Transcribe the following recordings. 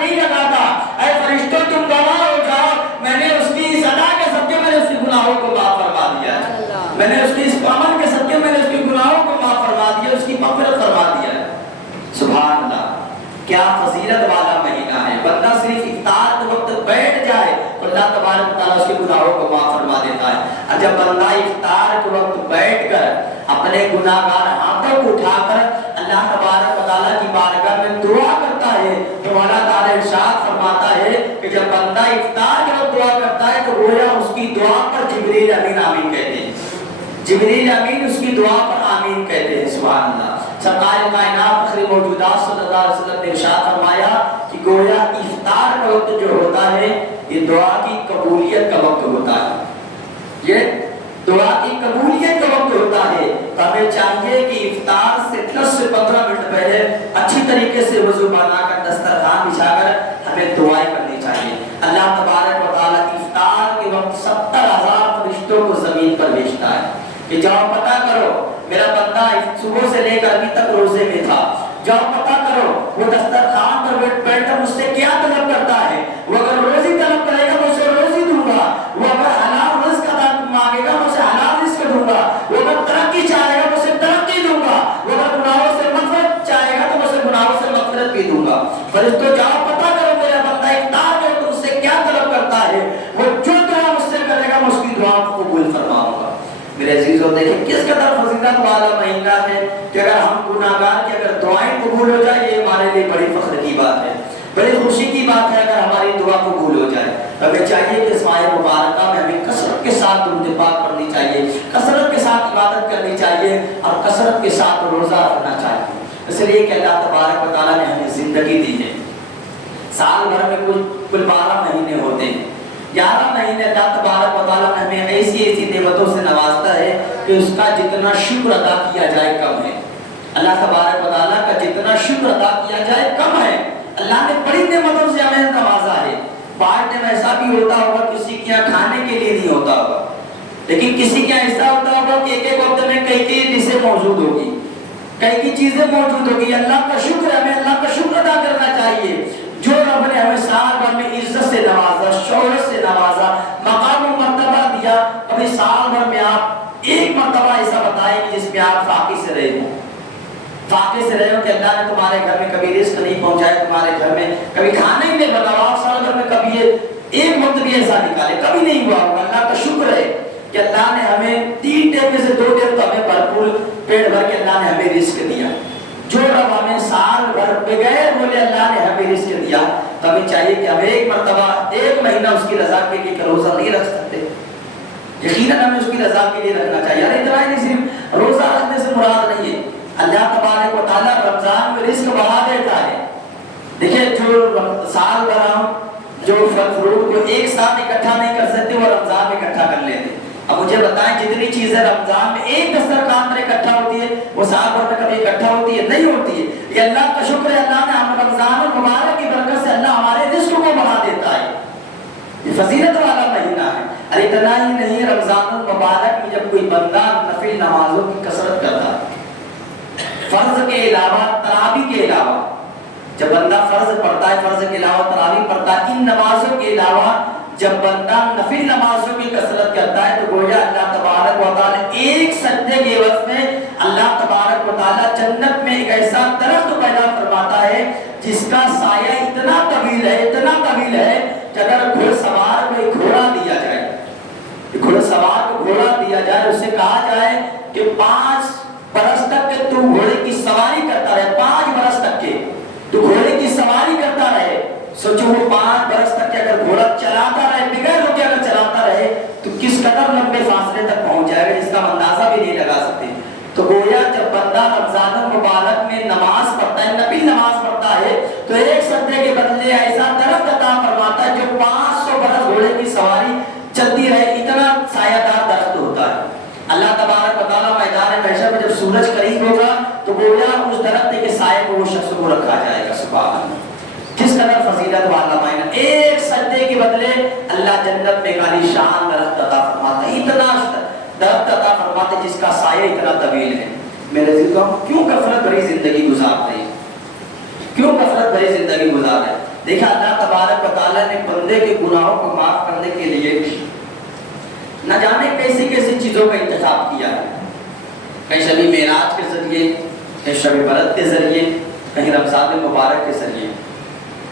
نہیں لگاتا، اے فرشتوں تم گواہ ہو جاؤ، میں نے اس کی اس ادا کے صدقے میں نے اس کے گناہوں کو معاف فرما دیا ہے، میں نے اس کی اس عمل کے صدقے میں نے اس کے گناہوں کو معاف فرما دیا، اس کی مغفرت فرما دیا ہے۔ سبحان اللہ، کیا فضیلت والا مہینہ ہے۔ بندہ صرف افطار کے وقت بیٹھ جائے تو اللہ تبارک و تعالیٰ اس کے گناہوں کو معاف فرما دیتا ہے، اور جب بندہ افطار کے وقت بیٹھ کر اپنے گناہگار ہاتھوں کو اٹھا کر اللہ تبارک و تعالیٰ کی بارگاہ میں دعا کرتا ہے تو اللہ تعالیٰ ارشاد فرماتا ہے کہ جب بندہ افطار کے وقت دعا کرتا ہے تو گویا اس کی دعا پر جبریل امین آمین کہتے ہیں، جبریل امین اس کی دعا پر آمین کہتے ہیں۔ سبحان اللہ۔ سرکار کائنات فخر موجودات صلی اللہ علیہ وسلم نے ارشاد فرمایا کہ گویا افطار کا وقت جو ہوتا ہے یہ دعا کی قبولیت کا وقت ہوتا ہے، یہ دعا کی قبولیت کا وقت ہوتا ہے۔ تو ہمیں چاہیے کہ افطار سے 10 سے 15 منٹ پہلے اچھی طریقے سے وضو بنا کر دسترخوان بچھا کر ہمیں دعائیں کرنی چاہیے۔ اللہ تبارک و تعالیٰ افطار کے وقت 70,000 فرشتوں کو زمین پر بھیجتا ہے کہ جاؤ پتہ کرو میرا بندہ صبح سے لے کر ابھی تک روزے میں تھا، جاؤ پتہ کرو وہ دسترخوان پر بیٹھ کر مجھ سے کیا طلب کرتا ہے، وہ اگر روزی طلب کرے گا میں اسے روزی دوں گا، وہ اگر حلال رزق مانگے گا میں اسے حلال رزق دوں گا، وہ اگر ترقی چاہے گا میں اسے ترقی دوں گا، وہ اگر گناہوں سے مغفرت چاہے گا تو میں اسے گناہوں سے مغفرت بھی دوں گا۔ فرشتوں جاؤ پتہ کرو میرا بندہ افطار میں مجھ سے کیا طلب کرتا ہے، وہ جو دعا مجھ سے کرے گا میں اس کی دعا کو قبول فرماؤں گا۔ میرے عزیزوں دیکھیں کس قدر فضیلت والا مہینہ ہے کہ اگر ہم گناہگار کی اگر دعائیں قبول ہو جائے یہ ہمارے لیے بڑی فخر کی بات ہے، بڑی خوشی کی بات ہے اگر ہماری دعا قبول ہو جائے۔ ہمیں چاہیے کہ اس ماہ مبارکہ میں ہمیں کثرت کے ساتھ انتفاق کرنی چاہیے، کثرت کے ساتھ عبادت کرنی چاہیے اور کثرت کے ساتھ روزہ رکھنا چاہیے، اس لیے کہ اللہ تبارک و تعالیٰ نے ہمیں زندگی دی ہے۔ سال بھر میں کل 12 مہینے ہوتے ہیں، 11 مہینے اللہ تبارک و تعالیٰ نے ہمیں ایسی نعمتوں سے نوازتا ہے کہ اس کا جتنا شکر ادا کیا جائے کم ہے۔ اللہ تبارک و تعالیٰ کا جتنا شکر ادا کیا جائے کم ہے۔ اللہ نے بڑی نعمتوں سے ہمیں نوازا ہے۔ بعض ٹائم ایسا بھی ہوتا ہوگا کسی کے یہاں کھانے کے لیے نہیں ہوتا ہوگا، لیکن کسی کے یہاں ایسا ہوتا ہوگا کہ ایک وقت میں کئی ڈشیں موجود ہوگی، کئی چیزیں موجود ہوگی۔ اللہ کا شکر ہے، ہمیں اللہ کا شکر ادا کرنا چاہیے جو رب نے ہمیں سال بھر میں عزت سے نوازا، شہرت سے نوازا، مقام و مرتبہ دیا۔ کبھی سال بھر میں آپ ایک مرتبہ ایسا بتائیں کہ جس میں آپ فاقے سے رہے ہوں، فاقے سے رہے ہو کہ اللہ نے تمہارے گھر میں کبھی رزق نہیں پہنچایا، تمہارے گھر میں کبھی کھانا ہی نہیں بنا، آپ سال بھر میں کبھی ایک وقت بھی ایسا نکالے کبھی نہیں ہوا ہوگا۔ اللہ کا شکر ہے کہ اللہ نے ہمیں 3 ٹائم میں سے 2 ٹائم تو ہمیں بھرپور پیٹ بھر کے اللہ نے ہمیں رزق دیا۔ جو رب ہمیں سال بھر بغیر بولے اللہ نے ہمیں رزق دیا، تو ہمیں چاہیے کہ ہم ایک مرتبہ 1 مہینہ اس کی رضا کے لیے روزہ نہیں رکھ سکتے، یقیناً ہمیں اس کی رضا کے لیے رکھنا چاہیے۔ اور اتنا ہی نہیں، صرف روزہ رکھنے سے مراد نہیں ہے، اللہ تبارک و تعالیٰ رمضان میں رزق بڑھا دیتا ہے۔ دیکھیں جو سال بھر ہم جو پھل فروٹ کو ایک ساتھ اکٹھا نہیں کر سکتے وہ رمضان میں اکٹھا کر لیتے۔ اب مجھے بتائیں جتنی چیزیں رمضان میں ایک دسترخوان پر اکٹھا ہوتی ہے وہ سال بھر میں کبھی اکٹھا ہوتی ہے؟ نہیں ہوتی ہے۔ یہ اللہ کا شکر ہے، اللہ نے ہم رمضان المبارک کی برکت سے اللہ ہمارے رزق کو بڑھا دیتا ہے۔ یہ فضیلت والا مہینہ ہے۔ اور اتنا ہی نہیں، رمضان المبارک میں جب کوئی بندہ نفل نمازوں کی کثرت کرتا ہے، فرض کے علاوہ تراویح کے علاوہ جب بندہ فرض پڑھتا ہے، فرض کے علاوہ تراویح پڑھتا ہے، ان نمازوں کے علاوہ جب بندہ نفل نمازوں کی کثرت کرتا ہے تو گویا اللہ تبارک و تعالیٰ ایک سجدے کے عوض میں اللہ تبارک و تعالیٰ جنت میں ایک ایسا درخت پیدا فرماتا ہے جس کا سایہ اتنا طویل ہے، اتنا طویل ہے کہ اگر گھوڑ سوار کو ایک گھوڑا دیا جائے، گھوڑ سوار کو گھوڑا دیا جائے، اسے کہا جائے کہ 5 برس تک کہ تو گھوڑے کی سواری کرتا رہے، 5 برس تک کے تو گھوڑے کی سواری کرتا رہے، سوچو وہ 5 برس تک کہ اگر گھوڑا چلاتا رہے، بغیر رکے اگر چلاتا رہے تو کس قدر لمبے فاصلے تک پہنچ جائے گا جس کا اندازہ بھی نہیں لگا سکتے۔ تو گویا جب بندہ رمضان المبارک میں نماز پڑھتا ہے، نفل نماز پڑھتا ہے، تو ایک سجدے کے بدلے ایسا درخت عطا فرماتا ہے جو 500 برس گھوڑے کی سواری چلتی رہے، اتنا سایہ دار درخت ہوتا ہے۔ اللہ تبارک و تعالیٰ میدان محشر میں جب سورج قریب ہوگا تو گویا اس درخت کے سائے کو وہ شخص کو رکھا جائے گا۔ سبحان اللہ، کس قدر فضیلت والا مہینہ۔ ایک سجدے کے بدلے اللہ جنت میں عالی شان درخت عطا فرماتا ہے، اتنا درخت عطا فرماتے جس کا سایہ اتنا طویل ہے۔ میرے عزیزو، ہم کیوں کثرت بھری زندگی گزارتے ہیں؟ क्यों कसरत भरी जिंदगी गुजारे? देखा अल्लाह तबारक व तआला ने बंदे के गुनाहों को माफ करने के लिए न जाने कैसी कैसी चीजों का इंतखाब किया है। कहीं शबी मेराज के जरिए, कहीं शबी बरत के जरिए, कहीं रमजान मुबारक के जरिए।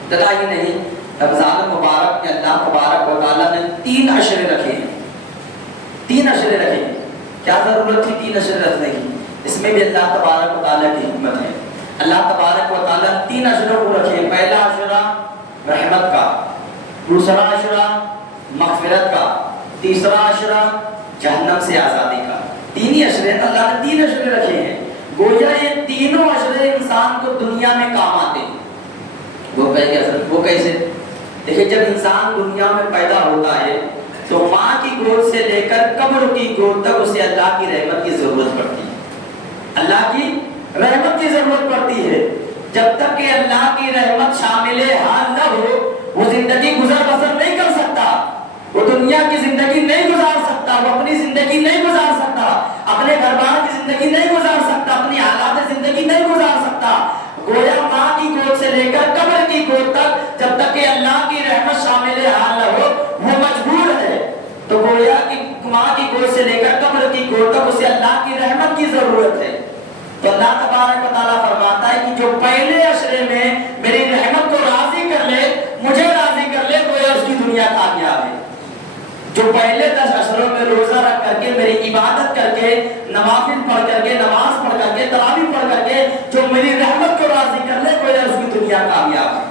इतना ही नहीं, रमजान मुबारक में अल्लाह तबारक व तआला ने 3 अशरे रखे हैं। 3 अशरे रखे हैं। क्या जरूरत थी 3 अशरे रखने की? इसमें भी अल्लाह तबारक व तआला की हिकमत है। अल्लाह तबारक व तआला 3 अशरों को रखे हैं। पहला अशरा रहमत का, दूसरा अशरा मग़फ़िरत का, तीसरा अशरा जहन्नम से आज़ादी का। 3 ही अशरे, अल्लाह ने 3 अशरे रखे हैं। गोया ये तीनों अशरे इंसान को दुनिया में काम आते हैं। वो कैसे? देखिए, जब इंसान दुनिया में पैदा होता है तो माँ की गोद से लेकर कब्र की गोद तक उसे अल्लाह की रहमत की जरूरत पड़ती है। अल्लाह की रहमत की जरूरत पड़ती है। जब तक कि अल्लाह की रहमत शामिल हाल न हो, वो जिंदगी गुजर बसर नहीं कर सकता, वो दुनिया की जिंदगी नहीं गुजार सकता, वो अपनी जिंदगी नहीं गुजार सकता, अपने घर बार की जिंदगी नहीं गुजार सकता, अपनी हालात जिंदगी नहीं गुजार सकता। गोया माँ की गोद से लेकर कब्र की गोद तक जब तक कि अल्लाह की रहमत शामिल हाल न हो, वो मजबूर है। तो गोया की माँ की गोद से लेकर कब्र की गोद तक उसे अल्लाह की रहमत की जरूरत है। तो अल्लाह तबारक व तआला फरमाता है कि जो पहले अशरे में मेरी रहमत को राजी कर ले, मुझे राजी कर ले, गोया उसकी दुनिया कामयाब है। जो पहले 10 अशरों में रोजा रख करके, मेरी इबादत करके, नवाफिल पढ़ करके, नमाज पढ़ करके, तरावी पढ़ करके जो मेरी रहमत को राजी कर ले, गोया उसकी दुनिया कामयाब है।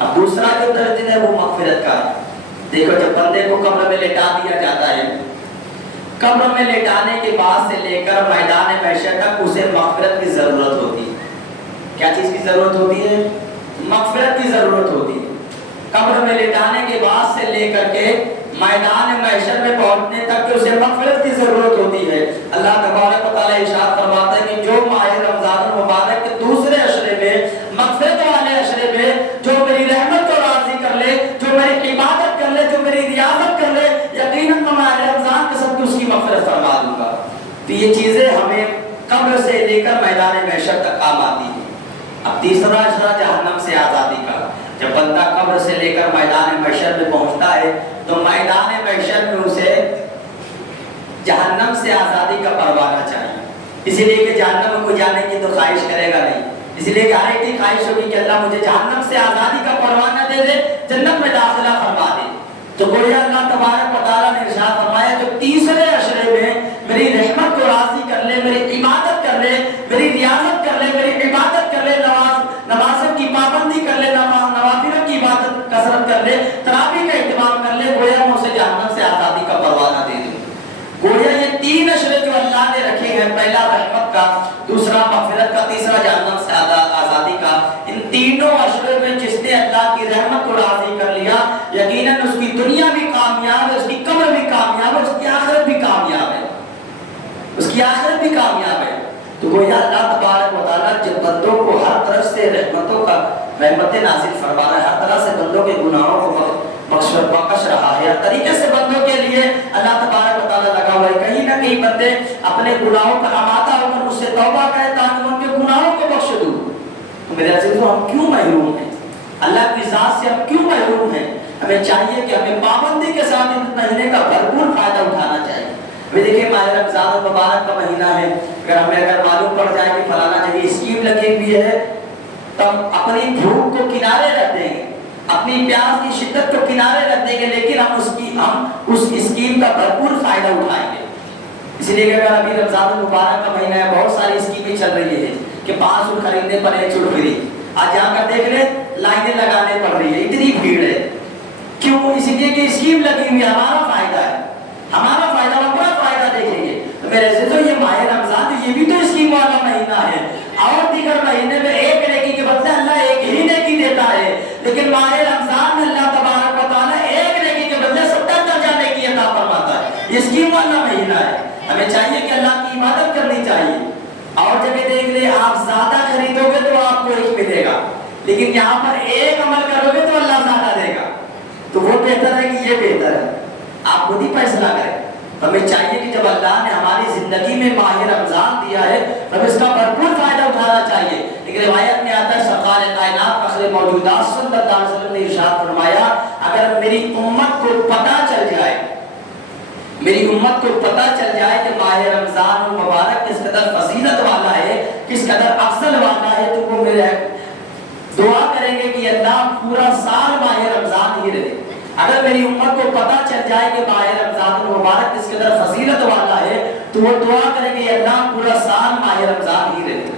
अब दूसरा जो दर्जा है वो मग़फ़िरत का है। देखो, जब बंदे को कब्र में लेटा दिया जाता है, कब्र में लेटाने के बाद से लेकर मैदान महशर तक उसे मग़फ़िरत की जरूरत होती है। क्या चीज की जरूरत होती है? मग़फ़िरत की जरूरत होती है। कब्र में लेटाने के बाद से लेकर के मैदान महशर में पहुंचने तक उसे मग़फ़िरत की जरूरत होती है। अल्लाह तबारक व तआला इरशाद फरमाता है कि जो माह रमजान मुबारक के दूसरे अशरे में, मग़फ़िरत वाले अशरे में जो मेरी रहमत को राजी कर ले, जो मेरी इबादत कर ले, जो मेरी रियाजत कर ले, यकीनन मैं माह रमजान के सब उसकी मग़फ़िरत फरमा दूंगा। तो ये चीजें हमें कब्र से लेकर मैदान महशर तक काम आती है। अब तीसरा अशरा जहन्नम से आज़ादी का। जब बंदा कब्र से लेकर मैदान महशर में पहुंचता है तो मैदान महशर में उसे जहन्नम से आज़ादी का परवाना चाहिए। इसीलिए कि जहन्नम में कोई जाने की तो ख्वाहिश करेगा नहीं, इसलिए कि हर एक की ख्वाहिश होगी कि अल्लाह मुझे जहन्नम से आज़ादी का परवाना दे दे, जन्नत में दाखिला फरमा दे। तो गोया अल्लाह तबारक व तआला ने इरशाद फरमाया, जो तीसरे अशरे में मेरी रहमत को राजी कर ले, मेरी इबादत कर ले, मेरी रियाजत कर ले, मेरी इबादत कर ले, नमाज़ों की पाबंदी कर ले, नवाफिलों की इबादत कसरत कर ले, तरावी का इत्माम कर ले, गोया मैं उसे जहन्नम से आज़ादी का परवाना दे दूं। गोया ये 3 अशरे जो अल्लाह ने रखे हैं, पहला रहमत का, दूसरा मग़फ़िरत का, तीसरा जहन्नम से आज़ादी का, इन तीनों अशरे में जिसने अल्लाह की रहमत को राजी कर लिया, यकीनन उसकी दुनिया भी कामयाब है, उसकी कब्र भी कामयाब है, उसकी आखिरत भी कामयाब है, उसकी आखिरत भी कामयाब है। तो गोया अल्लाह तबारक व तआला जब बंदों को हर तरफ से रहमतें नाज़िल फरमा रहा है, हर तरह से बंदों के गुनाहों को बख्श रहा है, हर तरीके से बंदों के लिए अल्लाह तबारक व तआला लगा हुआ है। कहीं ना कहीं बंदे अपने गुनाहों का आमादा होकर मुझसे तौबा करें ताकि मैं उनके गुनाहों को बख्श दूं। तो मेरे अज़ीज़ों, हम क्यों महरूम हैं? अल्लाह की ज़ात से हम क्यों महरूम हैं? हमें चाहिए कि हमें पाबंदी के साथ इस महीने का भरपूर फायदा उठाना चाहिए। अभी देखिए, माह रमजान मुबारक का महीना है, अगर मालूम पड़ जाए कि फलाना जगह स्कीम लगी हुई है, तो हम अपनी भूख को किनारे रख देंगे, अपनी प्यास की शिद्दत को किनारे रख देंगे, लेकिन हम उस स्कीम का भरपूर फायदा उठाएंगे। इसलिए अगर अभी रमजान मुबारक का महीना है, बहुत सारी स्कीमें चल रही है कि 5 छूट खरीदने पर 1 छूट फ्री। आज जाकर देख ले, लाइनें लगाने पड़ रही है, इतनी भीड़ है। क्यों? इसलिए कि स्कीम लगी हुई है, हमारा फायदा है, हमारा फायदा, हम अपना फायदा देखेंगे। तो मेरे से तो ये माह रमजान, ये भी तो स्कीम वाला महीना है। और दीगर महीने में 1 नेकी के बदले अल्लाह 1 ही नेकी देता है, लेकिन माह रमजान में अल्लाह तबारक व तआला 1 नेकी के बदले 70 दर्जा नेकी अता फरमाता है। ये स्कीम वाला महीना है। हमें चाहिए कि अल्लाह की इबादत करनी चाहिए। और जगह देख ले, आप ज्यादा खरीदोगे तो आपको 1 मिलेगा, लेकिन यहाँ पर 1 अमल करोगे तो अल्लाह ज्यादा देगा। तो वो बेहतर है कि ये बेहतर है? आप खुद ही फैसला करें। तो हमें चाहिए कि जब अल्लाह ने हमारी जिंदगी में माह रमजान दिया है, तब इसका भरपूर फायदा उठाना चाहिए। लेकिन रिवायत में आता है, सरकार कायनात मौजूदात सल्लल्लाहु अलैहि वसल्लम ने इरशाद फरमाया, अगर मेरी उम्मत को पता चल जाए, मेरी उम्मत को पता चल जाए कि माह रमजान मुबारक किस कदर फजीलत वाला है, किस कदर अफजल वाला है, तो वो मेरे दुआ करेंगे कि अल्लाह पूरा साल माह रमजान ही रहे। अगर मेरी उम्मत को पता चल जाए कि माह रमजान मुबारक किस कदर फजीलत वाला है, तो वो दुआ करेंगे अल्लाह पूरा साल माह रमजान ही रहे।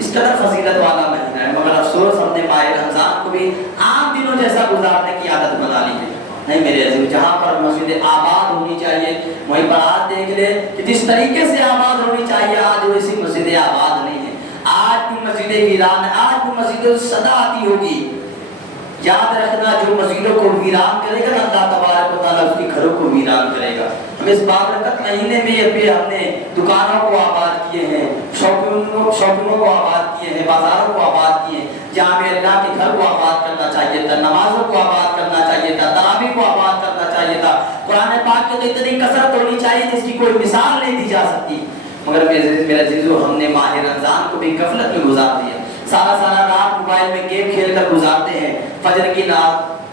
इस कदर फजीलत वाला महीना है, मगर अफसोस हमने माह रमजान को भी आम दिनों जैसा गुजारने की आदत बना ली है। नहीं मेरे अजीज, जहाँ पर मस्जिद आबाद होनी चाहिए वहीं पर आज देख ले कि जिस तरीके से आबाद होनी चाहिए आज वैसी मस्जिद आबाद नहीं है। आज भी मस्जिदें वीरान है, आज भी मस्जिदों सदा आती होगी। याद रखना, जो मस्जिदों को वीरान करेगा ना अल्लाह तबारक व तआला उसके घरों को वीरान करेगा। हम इस बाबरकत महीने में भी हमने दुकानों को आबाद किए हैं, शॉपिंगों को आबाद किए हैं, बाजारों को आबाद किए हैं। जहाँ में अल्लाह के घर को आबाद करना चाहिए था, नमाजों को आबाद करना चाहिए था, तरावी को आबाद करना चाहिए था, कुरान पाक के तो इतनी कसरत होनी चाहिए जिसकी कोई मिसाल नहीं दी जा सकती। मगर मेरे अजीजों, हमने माह रमजान को भी गफलत में गुजार दिया। सारा सारा रात मोबाइल में गेम खेल कर गुजारते हैं। फजर की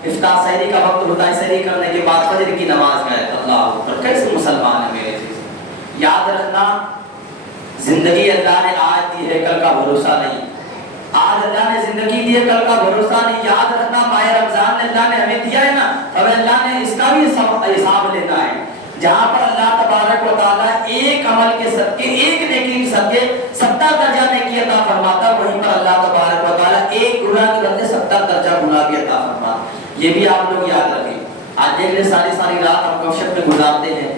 इफ्तार सहरी का वक्त होता है, सहरी करने के बाद फजर की नमाज में अल्लाह अकबर। कैसे मुसलमान है मेरे अजीज। याद रखना, जिंदगी अल्लाह ने आज दी है, कल का भरोसा नहीं। आज अल्लाह ने जिंदगी दी है, कल का भरोसा नहीं। याद रखना, माह रमजान अल्लाह ने हमें दिया है ना, अब अल्लाह ने इसका भी हिसाब लेना है। जहाँ पर अल्लाह तबारक व तआला एक अमल के सदके, एक नेकी के सदके 70 दर्जा नेकी अता फरमाता, वहीं पर अल्लाह तबारक व तआला एक गुनाह के बदले 70 दर्जा गुनाह भी अता फरमाता। ये भी आप लोग याद रखें। आज देख ले, सारी सारी रात हम गपशप में गुजारते हैं,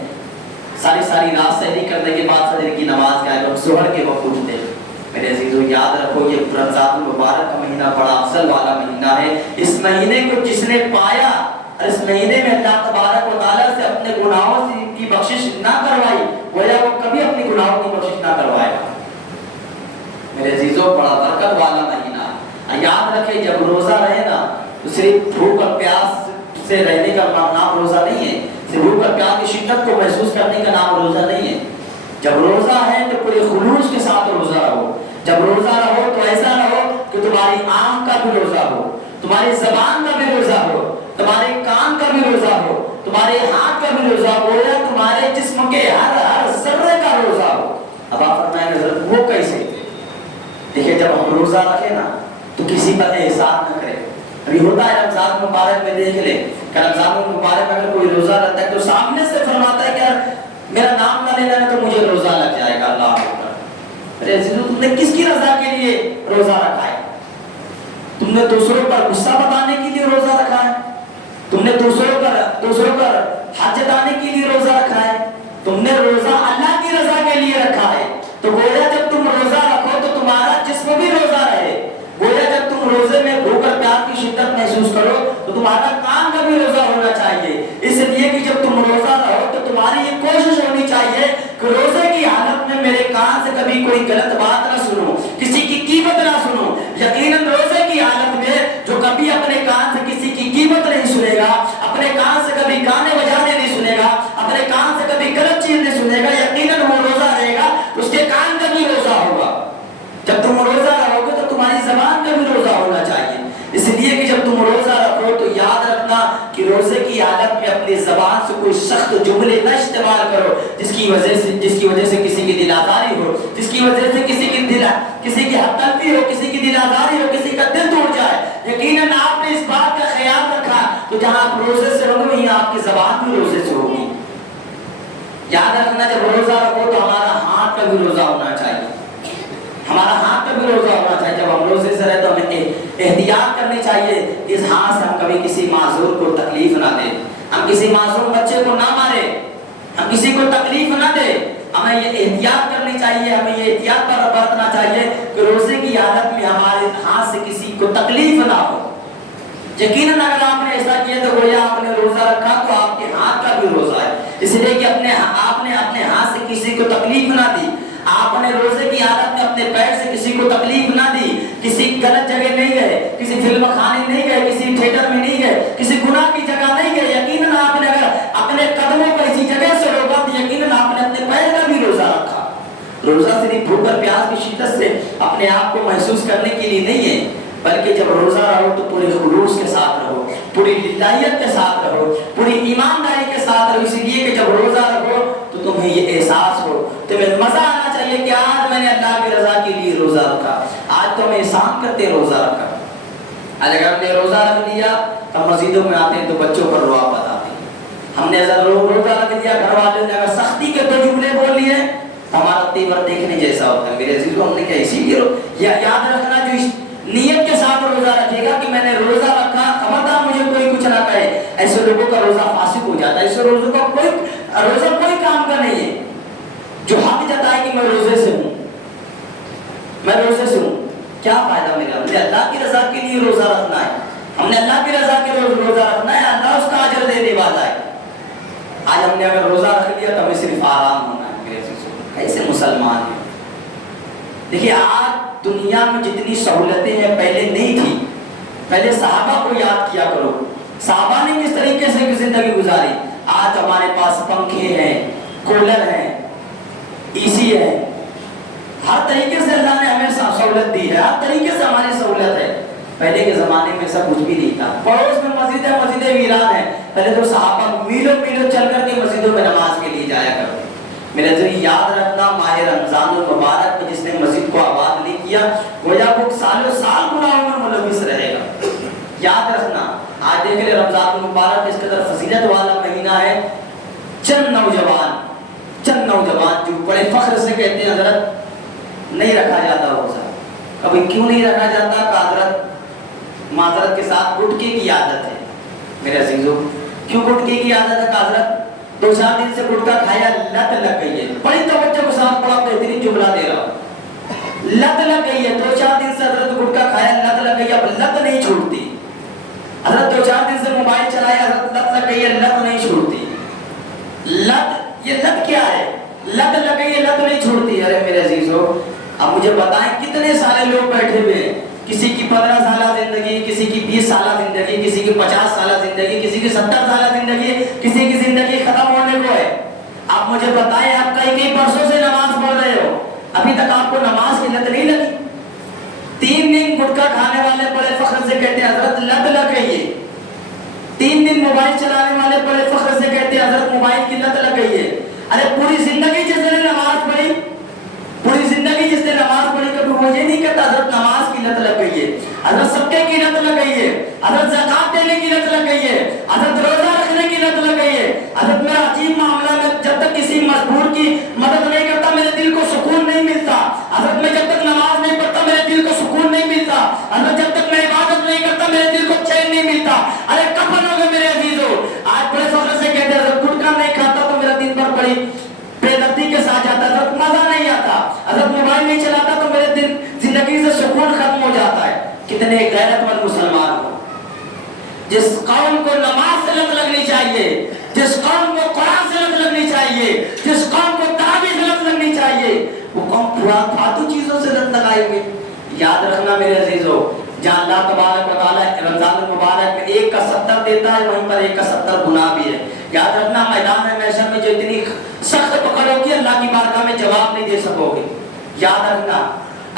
सारी सारी रात सहरी करने के बाद फजर की नमाज का लोग जोहर के वक्त उठते हैं। मेरे अजीजों, याद रखो, ये रमजान मुबारक का महीना बड़ा अफजल वाला महीना है। इस महीने को जिसने पाया और इस महीने में अल्लाह तबारक व तआला से अपने गुनाहों की बख्शिश ना करवाई, गोया वो कभी अपने गुनाहों की बख्शिश ना करवाएगा। मेरे अजीजों, बड़ा बरकत वाला महीना है। याद रखे, जब रोजा रहे ना तो सिर्फ भूख और प्यास से रहने का नाम रोजा नहीं है, सिर्फ भूख और प्यास की शिद्दत को महसूस करने का नाम रोजा नहीं है। जब रोजा है तो पूरे खुलूस के साथ रोजा रहो। जब रोजा रहो तो ऐसा रहो कि तुम्हारी आंख का भी रोजा हो, तुम्हारी जबान का भी रोजा हो, तुम्हारे कान का भी रोजा हो, तुम्हारे हाथ का भी रोजा हो, या तुम्हारे जिस्म के हर जर्रे का रोजा हो। अब आप फरमाएंगे वो कैसे? देखिए, जब हम रोजा रखे ना तो किसी पर एहसान न करें। अभी होता है रमजान मुबारक में, देख ले कि रमजान मुबारक में अगर कोई रोजा रहता है तो सामने से फरमाता है कि यार मेरा नाम ना लेना तो मुझे रोजा लग जाएगा। अल्लाह अकबर। अरे तुमने किसकी रजा के लिए रोजा रखा है? तुमने दूसरों पर गुस्सा बताने के लिए रोजा रखा है? तुमने दूसरों पर हज जताने के लिए रोजा रखा है? तुमने रोजा अल्लाह की रजा के लिए रखा है। तो गोया जब तुम रोजा रखो तो तुम्हारा जिस्म भी रोजा रहे। गोया जब तुम रोजे में भूख और प्यास की शिद्दत महसूस करो तो तुम्हारा कान का भी रोजा होना चाहिए। इसलिए कि जब तुम रोजा रहो तो तुम्हारी ये कोशिश होनी चाहिए कि रोजे की हालत में मेरे कान से कभी कोई गलत बात ना सुनो, किसी की कीमत ना सुनो। यकीनन रोजे की हालत में जो कभी अपने कान से किसी की कीमत नहीं सुनेगा, अपने कान से कभी गाने बजाने नहीं सुनेगा, अपने कान से कभी गलत चीज नहीं सुनेगा, यकीनन वो रोजा रहेगा, उसके कान का भी रोजा होगा। जब तुम रोजा रहोगे तो तुम्हारी जबान का भी रोजा होना चाहिए। इसलिए कि जब तुम रोजा रखो तो याद रखना कि रोजे की हालत में अपनी जबान से कोई सख्त जुमले न इस्तेमाल करो जिसकी वजह से किसी की दिल आजारी हो, जिसकी वजह से किसी की हतलफी हो, किसी की दिल आजारी हो, किसी का दिल टूट जाए। यकीनन आपने इस बात का ख्याल रखा तो जहां आप रोजे से रहोगे वहीं आपकी जबान भी रोजे से होगी। याद रखना, जब रोजा रखो तो हमारा हाथ का भी रोजा होना चाहिए, हमारा हाथ का भी रोजा होना चाहिए। जब हम रोजे से रहे तो हमें एहतियात करनी चाहिए, इस हाथ से हम कभी किसी माजूर को तकलीफ ना दें, हम किसी मासूम बच्चे को ना मारे, हम किसी को तकलीफ ना दे। हमें ये एहतियात करनी चाहिए, हमें ये एहतियात बरतना चाहिए कि रोजे की हालत में हमारे हाथ से किसी को तकलीफ ना हो। यकीनन अगर आपने ऐसा किया तो गोया आपने रोजा रखा तो आपके हाथ का भी रोजा है। इसलिए कि आपने अपने हाथ से किसी को तकलीफ ना दी, आपने रोजे की हालत में अपने पैर से किसी को तकलीफ ना दी, किसी गलत जगह नहीं गए, किसी फिल्म खाने नहीं गए, किसी थिएटर में नहीं गए, किसी गुनाह की जगह नहीं गए। यकीनन आपने अगर अपने कदमों को इसी जगह से रोका तो यकीनन आपने अपने पैर का भी रोजा रखा। रोजा सिर्फ भूख और प्यास की शिद्दत से अपने आप को महसूस करने के लिए नहीं है, بلکہ جب روزہ رہو تو پورے خلوص کے ساتھ رہو، پوری للہیت کے ساتھ رہو، پوری ایمانداری کے ساتھ رہو، اس لیے کہ جب روزہ رکھو تو تمہیں یہ احساس ہو، تمہیں مزہ آنا چاہیے کہ آج میں نے اللہ کی رضا کے لیے روزہ رکھا، آج تو ہم احسان کرتے روزہ رکھا۔ اگر ہم نے روزہ رکھ لیا تو مسجدوں میں آتے ہیں تو بچوں پر رعب بتاتے ہیں، ہم نے اگر روزہ رکھ لیا، گھر والوں نے اگر سختی کے تو جملے بول لیے تو ہمارا تیور دیکھنے جیسا ہوتا ہے۔ میرے عزیزو، ہم نے کیا اسی لیے یاد رکھنا، جو اس نیت کے ساتھ روزہ رکھے گا کہ میں نے روزہ رکھا، خبردار مجھے کوئی کچھ نہ کہے، ایسے لوگوں کا روزہ فاسق ہو جاتا ہے، ایسے روزوں کا روزہ کوئی کام کا نہیں ہے۔ جو حق جتائے کہ میں روزے سے ہوں، میں روزے سے ہوں، کیا فائدہ میرا؟ ہم نے اللہ کی رضا کے لیے روزہ رکھنا ہے، ہم نے اللہ کی رضا کے روزہ رکھنا ہے، اللہ اس کا اجر دینے والا ہے۔ آج ہم نے اگر روزہ رکھ لیا تو ہمیں صرف آرام ہونا ہے۔ میرے عزیزو، کیسے مسلمان ہیں؟ دیکھیے، آج دنیا میں جتنی سہولتیں ہیں پہلے نہیں تھی۔ پہلے صحابہ کو یاد کیا کرو، صحابہ نے کس طریقے سے زندگی گزاری۔ آج ہمارے پاس پنکھے ہیں، کولر ہیں، اے سی ہے، ہر طریقے سے اللہ نے ہمیں سہولت دی ہے، ہر طریقے سے ہماری سہولت ہے۔ پہلے کے زمانے میں ایسا کچھ بھی نہیں تھا۔ پڑوس میں مسجدیں ویران ہیں، پہلے تو صحابہ میلوں چل کر کے مسجدوں میں نماز کے لیے جایا کرتے۔ میرے ذریعے یاد رکھنا، ماہ رمضان المبارک میں جس نے مسجد کو آباد نہیں کیا، گویا وہ سالوں سال گناہوں میں ملوث رہے گا۔ یاد رکھنا، آج دیکھ لیں رمضان المبارک اس قدر فضیلت والا مہینہ ہے، چند نوجوان جو بڑے فخر سے کہتے ہیں حضرت نہیں رکھا جاتا روزہ۔ کبھی کیوں نہیں رکھا جاتا؟ کہ حضرت معذرت کے ساتھ گٹکے کی عادت ہے۔ میرے عزیزو، کیوں گٹکے کی عادت ہے؟ کہ حضرت 2-4 دن سے گٹکا کھایا، لت لگ گئی ہے۔ بڑی توجہ کے ساتھ بڑا بہترین جملہ دے رہا ہوں، لت لگ گئی ہے۔ 2-4 دن سے حضرت گٹکا کھایا، لت لگ گئی، اب لت نہیں چھوڑتی۔ حضرت 2-4 دن سے موبائل چلایا، حضرت لت لگ گئی ہے، لت نہیں چھوڑتی۔ یہ لت کیا ہے؟ لت لگ گئی ہے، لت نہیں چھوڑتی۔ ارے میرے عزیزو، اب مجھے بتائیں کتنے سارے لوگ بیٹھے ہوئے ہیں، کسی کی 15 سالہ زندگی، کسی کی 20 سالہ زندگی، کسی کی 50 سالہ زندگی، کسی کی 70 سالہ زندگی، کسی کی زندگی ختم ہونے کو ہے۔ آپ مجھے بتائیں، آپ کئی برسوں سے نماز پڑھ رہے ہو، ابھی تک آپ کو نماز کی لت نہیں لگی؟ 3 دن گٹکا کھانے والے بڑے فخر سے کہتے ہیں حضرت لت لگ گئی ہے۔ 3 دن موبائل چلانے والے بڑے فخر سے کہتے ہیں حضرت موبائل کی لت لگ گئی ہے۔ ارے پوری زندگی جس نے نماز پڑھی، پوری زندگی جس نے نماز پڑھی، کبھی وہ یہ نہیں کہتا حضرت نماز کی لت لگ گئی ہے، حضرت صدقے کی لت لگ گئی ہے، حضرت زکات دینے کی لت لگ گئی ہے، حضرت روزہ رکھنے کی لت لگ گئی ہے، حضرت میرا عجیب معاملہ میں جب تک کسی مجبور کی مدد نہیں کرتا میرے دل کو سکون نہیں ملتا، حضرت میں جب تک نماز نہیں پڑھتا میرے دل کو سکون نہیں ملتا، حضرت جب تک میں عبادت نہیں کرتا میرے دل کو چین نہیں ملتا۔ ارے کب بنوگے میرے عزیزو؟ آج بڑے فخر سے کہتے ہیں حضرت گٹکا نہیں کھاتا تو میرا دن بھر بڑی بے دردی کے ساتھ جاتا، حضرت مزہ نہیں آتا، حضرت موبائل نہیں چلاتا تو میرے دن زندگی سے سکون ختم ہو جاتا ہے۔ کتنے غیرت مند مسلمان ہو، جس قوم کو نماز سے لت لگنی چاہیے، جس قوم کو قرآن سے لت لگنی چاہیے، جس قوم کو تراویح سے لت لگنی چاہیے، وہ قوم فاتو چیزوں سے لت لگائے ہوئے۔ یاد رکھنا میرے عزیزو، جہاں اللہ تبارک و تعالیٰ رمضان المبارک میں 1 کا 70 دیتا ہے، وہیں پر 1 کا 70 گناہ بھی ہے۔ یاد رکھنا، میدان محشر میں جو اتنی سخت پکڑ ہوگی، اللہ کی بارگاہ میں جواب نہیں دے سکو گے۔ یاد رکھنا،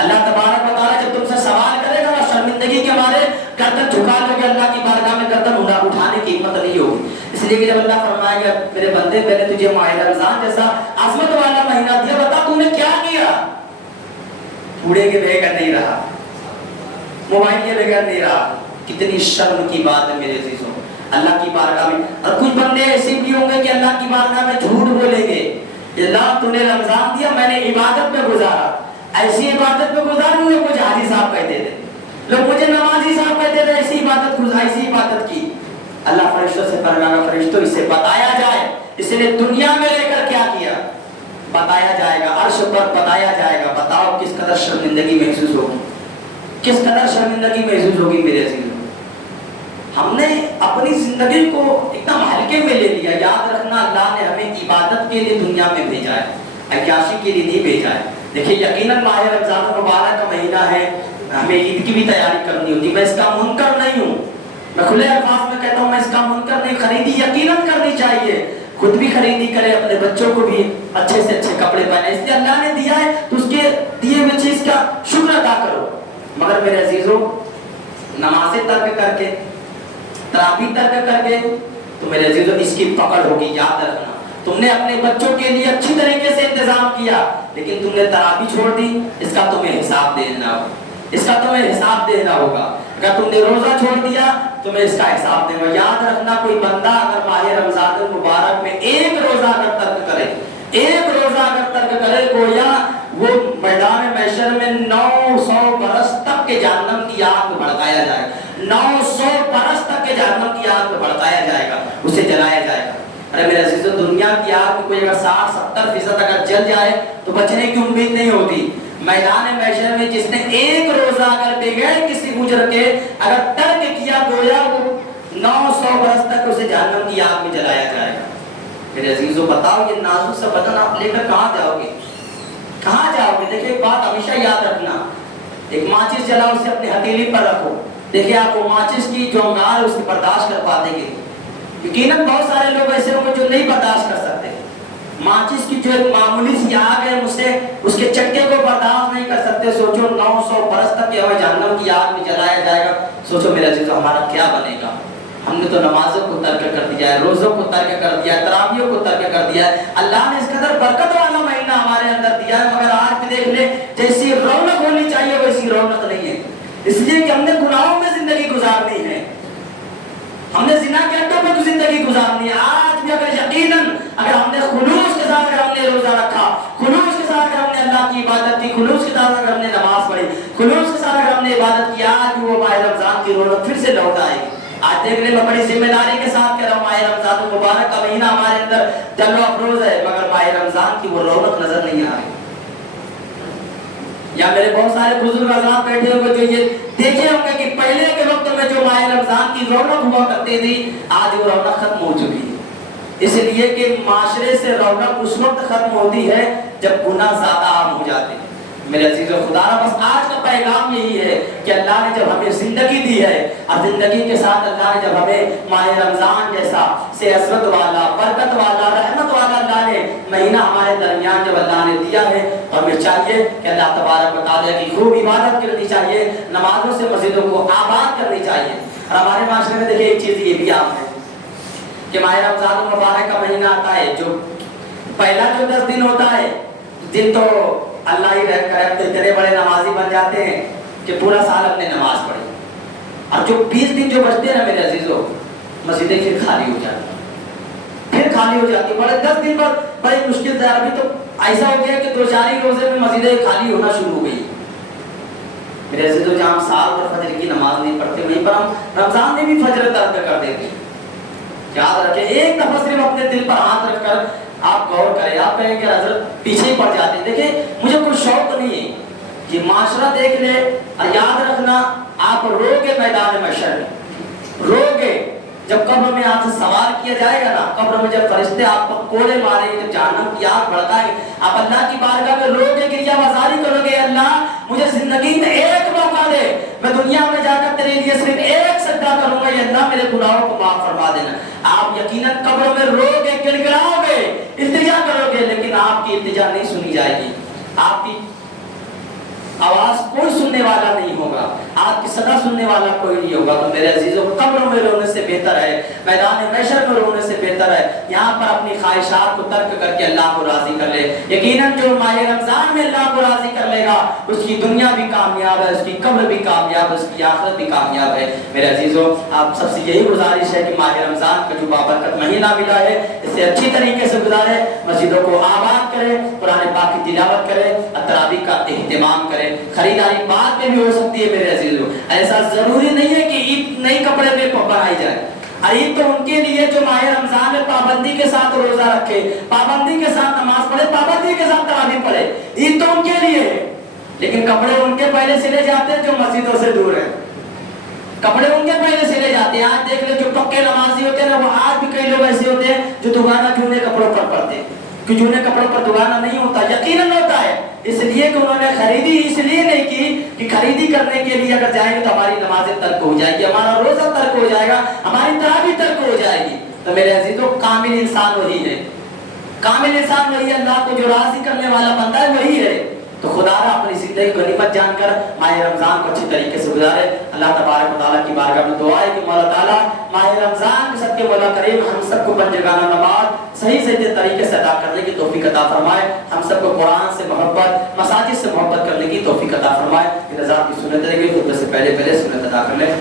اللہ تبارک و تعالیٰ جب تم سے سوال کرے گا، شرمندگی کے مارے گردن جھکا لو گے، اللہ کی بارگاہ میں گردن اٹھانے کی ہمت نہیں ہوگی۔ اس لیے کہ جب اللہ فرمائے گا میرے بندے میں نے تجھے ماہ رمضان جیسا عظمت والا مہینہ دیا، بتا تو نے کیا کیا؟ کوڑے کے بغیر نہیں رہا، موبائل کے بغیر نہیں رہا۔ کتنی شرم کی بات ہے میرے عزیزوں، اللہ کی بارگاہ میں۔ اور کچھ بندے ایسے بھی ہوں گے کہ اللہ کی بارگاہ میں جھوٹ بولیں گے، اللہ تو نے رمضان دیا، میں نے عبادت میں گزارا، ایسی عبادت میں گزاروں لوگ مجھے حاجی صاحب کہتے تھے، لوگ مجھے نمازی صاحب کہتے تھے، ایسی عبادت گزاری، ایسی عبادت کی۔ اللہ فرشتوں سے فرمایا، فرشتوں اسے بتایا جائے اس نے دنیا میں رہ کر کیا کیا، بتایا جائے گا، عرش پر بتایا جائے گا۔ بتاؤ کس قدر شرمندگی محسوس ہوگی، کس قدر شرمندگی محسوس ہوگی میرے عزیزوں۔ ہم نے اپنی زندگی کو ایک دم ہلکے میں لے لیا۔ یاد رکھنا، اللہ نے ہمیں عبادت کے لیے دنیا میں بھیجا ہے، عیاشی کے لیے نہیں بھیجا ہے۔ دیکھیں یقیناً ماہ رمضان المبارک کا مہینہ ہے، ہمیں عید کی بھی تیاری کرنی ہوتی ہے۔ میں اس کا منکر نہیں ہوں، میں کھلے الفاظ میں کہتا ہوں، میں اس کا منکر نہیں۔ خریدی یقیناً کرنی چاہیے، خود بھی خریدی کرے، اپنے بچوں کو بھی اچھے سے اچھے کپڑے پہنے، اس لیے اللہ نے دیا ہے تو اس کے دیے ہوئے چیز کا شکر ادا کرو۔ مگر میرے عزیزوں، नमाज़ें तर्क करके, तरावी तर्क करके, तो मेरे अजीजों इसकी पकड़ होगी, याद रखना। तुमने अपने बच्चों के लिए अच्छी तरीके से इंतजाम किया, लेकिन तुमने तरावी छोड़ दी, इसका तुम्हें हिसाब देना होगा, इसका तुम्हें हिसाब देना होगा। अगर तुमने रोजा छोड़ दिया, तुम्हें इसका हिसाब देना होगा। याद रखना, कोई बंदा अगर माह रमजान मुबारक में एक रोजा अगर तर्क करे, एक रोजा अगर तर्क करे, गोया वो मैदान महशर में 900 बरस तक के जहन्नम की आग में भड़काया जाएगा। 900 बरस तक के जहन्नम की आग में भड़काया जाएगा, उसे जलाया जाएगा। अरे मेरे अजीजों, दुनिया की आग में कोई अगर 60-70% अगर जल जाए तो बचने की उम्मीद नहीं होती। मैदान महशर में जिसने एक रोजा अगर बगैर किसी गुजर के अगर तर्क किया, गोया वो 900 बरस तक उसे जहन्नम की आग में जलाया जाएगा। मेरे अजीजों, बताओ ये नाजुक सा बदन आप लेकर कहाँ जाओगे, कहाँ जाओगे? देखिए एक बात हमेशा याद रखना, एक माचिस जलाओ, उसे अपनी हथेली पर रखो, देखिए आपको माचिस की जो अंगार उसकी बर्दाश्त कर पाते कि यकीनन बहुत सारे लोग ऐसे होंगे जो नहीं बर्दाश्त कर सकते। माचिस की जो एक मामूली सी आग है, मुझसे उसके चक्के को बर्दाश्त नहीं कर सकते। सोचो 900 बरस तक हमें जहन्नम की आग में जलाया जाएगा। सोचो मेरे अजीजों, हमारा क्या बनेगा? हमने तो नमाजों को तर्क कर दिया है, रोज़ों को तर्क कर दिया है, तरावियों को तर्क कर दिया है। अल्लाह ने इस कदर बरकत वाला महीना हमारे अंदर दिया है, मगर आज भी देख ले, जैसी रौनक होनी चाहिए वैसी रौनक नहीं है। इसलिए कि हमने गुनाहों में जिंदगी गुजारनी है, हमने जिना के अड्डों में जिंदगी गुजारनी है। आज भी अगर यकीनन अगर हमने खुलूस के साथ अगर हमने रोजा रखा, खुलूस के साथ अगर हमने अल्लाह की इबादत की, खुलूस के साथ अगर हमने नमाज पढ़ी, खुलूस के साथ अगर हमने इबादत की, आज भी वो माह रमजान की रौनक फिर से लौट आएगी। आज देखने में बड़ी जिम्मेदारी के साथ कह रहा हूँ, माह रमजान मुबारक का महीना हमारे अंदर जल्वा अफरोज है, मगर माह रमजान की वो रौनक नजर नहीं आ रही। या मेरे बहुत सारे बुजुर्ग हज़रात बैठे होंगे जो ये देखे होंगे कि पहले के वक्त में जो माह रमजान की रौनक हुआ करती थी, आज वो रौनक खत्म हो चुकी है। इसलिए कि माशरे से रौनक उस वक्त खत्म होती है जब गुनाह ज्यादा आम हो जाते हैं। मेरे अजीजों खुदारा, बस आज का पैगाम यही है कि अल्लाह ने जब हमें जिंदगी दी है और जिंदगी के साथ अल्लाह ने जब हमें माह रमजान जैसा सेहत वाला, बरकत वाला, रहमत वाला अल्लाह ने महीना हमारे दरमियान जब अल्लाह ने दिया है, तो हमें चाहिए कि अल्लाह तबारक व तआला की खूब इबादत करनी चाहिए, नमाजों से मस्जिदों को आबाद करनी चाहिए। और हमारे माशरे में देखिए एक चीज़ ये भी आम है कि माह रमजान मुबारक का महीना आता है, जो पहला जो 10 दिन होता है, दिन तो अल्लाह ही रहम करे, तो इतने बड़े नमाजी बन जाते हैं कि पूरा साल अपने नमाज पढ़े। और जो 20 दिन जो बचते हैं ना मेरे अजीजों, मस्जिदें फिर खाली हो जाती, फिर खाली हो जाती। बड़े 10 दिन बाद बड़ी मुश्किल से, अभी तो ऐसा हो गया कि 2-4 ही रोजे में मस्जिदें खाली होना शुरू हो गई। मेरे अजीजों, जहाँ हम साल भर फजर की नमाज नहीं पढ़ते, वहीं पर हम रमजान में भी फजर तर्क कर देते हैं। याद रखें, एक दफा सिर्फ अपने दिल पर हाथ रखकर आप गौर करें, आप कहेंगे हजरत पीछे ही पड़ जाते हैं। देखिए मुझे कुछ शौक नहीं है कि माशरा देख ले, और याद रखना आप रोगे मैदान महशर में, रोगे जब कब्र में आपसे सवाल किया जाएगा ना, कब्र में जब फरिश्ते आपको कोड़े मारेंगे, जब जहन्नम की आग भड़काएंगे, आप अल्लाह की बारगाह में रोगे, गिरियावज़ारी करोगे, अल्लाह मुझे जिंदगी में एक मौका दे, मैं दुनिया में जाकर तेरे लिए सिर्फ एक सजदा करूंगा, या अल्लाह मेरे गुनाहों को माफ फरमा देना। आप यकीनन कब्र में रोगे, गिड़गिड़ाओगे, इल्तिजा करोगे, लेकिन आपकी इल्तिजा नहीं सुनी जाएगी, आपकी आवाज कोई सुनने वाला नहीं होगा, आपकी सदा सुनने वाला कोई नहीं होगा। तो मेरे अजीजों, कब्र में रोने से बेहतर है, मैदान महशर में रोने से बेहतर है यहाँ पर अपनी ख्वाहिशात को तर्क करके अल्लाह को राजी कर ले। यकीनन जो माह रमजान में अल्लाह को राजी कर लेगा, उसकी दुनिया भी कामयाब है, उसकी कब्र भी कामयाब है, उसकी आखिरत भी कामयाब है। मेरे अजीजों, आप सबसे यही गुजारिश है कि माह रमजान का जो बाबरकत महीना मिला है, इसे अच्छी तरीके से गुजारे, मस्जिदों को आबाद करें, कुरान पाक की तिलावत करें, तरावी का एहतमाम करें। खरीदारी बाद में भी हो सकती है मेरे अजीजों, ऐसा जरूरी नहीं है कि ईद नई कपड़े में बनाई जाए। और ईद तो उनके लिए जो माह रमजान में पाबंदी के साथ रोजा रखे, पाबंदी के साथ नमाज पढ़े, पाबंदी के साथ तरावी पढ़े, ईद तो उनके लिए है। लेकिन कपड़े उनके पहले सिले जाते हैं जो मस्जिदों से दूर है, कपड़े उनके पहले सिले जाते हैं। आज देख ले, जो पक्के नमाजी होते हैं ना, वो आज भी कई लोग ऐसे होते हैं जो दुगाना जूने कपड़ों पर पढ़ते हैं, कि जूने कपड़ों पर दुगाना नहीं होता, यकीनन होता है, इसलिए कि उन्होंने खरीदी इसलिए नहीं की कि खरीदी करने के लिए अगर जाएंगे तो हमारी नमाजें तर्क हो जाएगी, हमारा रोजा तर्क हो जाएगा, हमारी तरावी तर्क हो जाएगी। तो मेरे अजीजों, कामिल इंसान वही है, कामिल इंसान वही है, अल्लाह को जो राजी करने वाला बंदा है वही है। تو خدا را اپنی زندگی کو غنیمت جان کر ماہ رمضان کو اچھی طریقے سے گزارے. اللہ تبارک و تعالیٰ کی بارگاہ میں دعا ہے کہ مولا تعالیٰ ماہ رمضان کے صدقے مولا کریم ہم سب کو پنجگانہ نماز صحیح سے طریقے سے ادا کرنے کی توفیق عطا فرمائے. ہم سب کو قرآن سے محبت، مساجد سے محبت کرنے کی توفیق عطا فرمائے. رضا کی سنت رہے گی، خطبے سے پہلے سنت ادا کر لیں.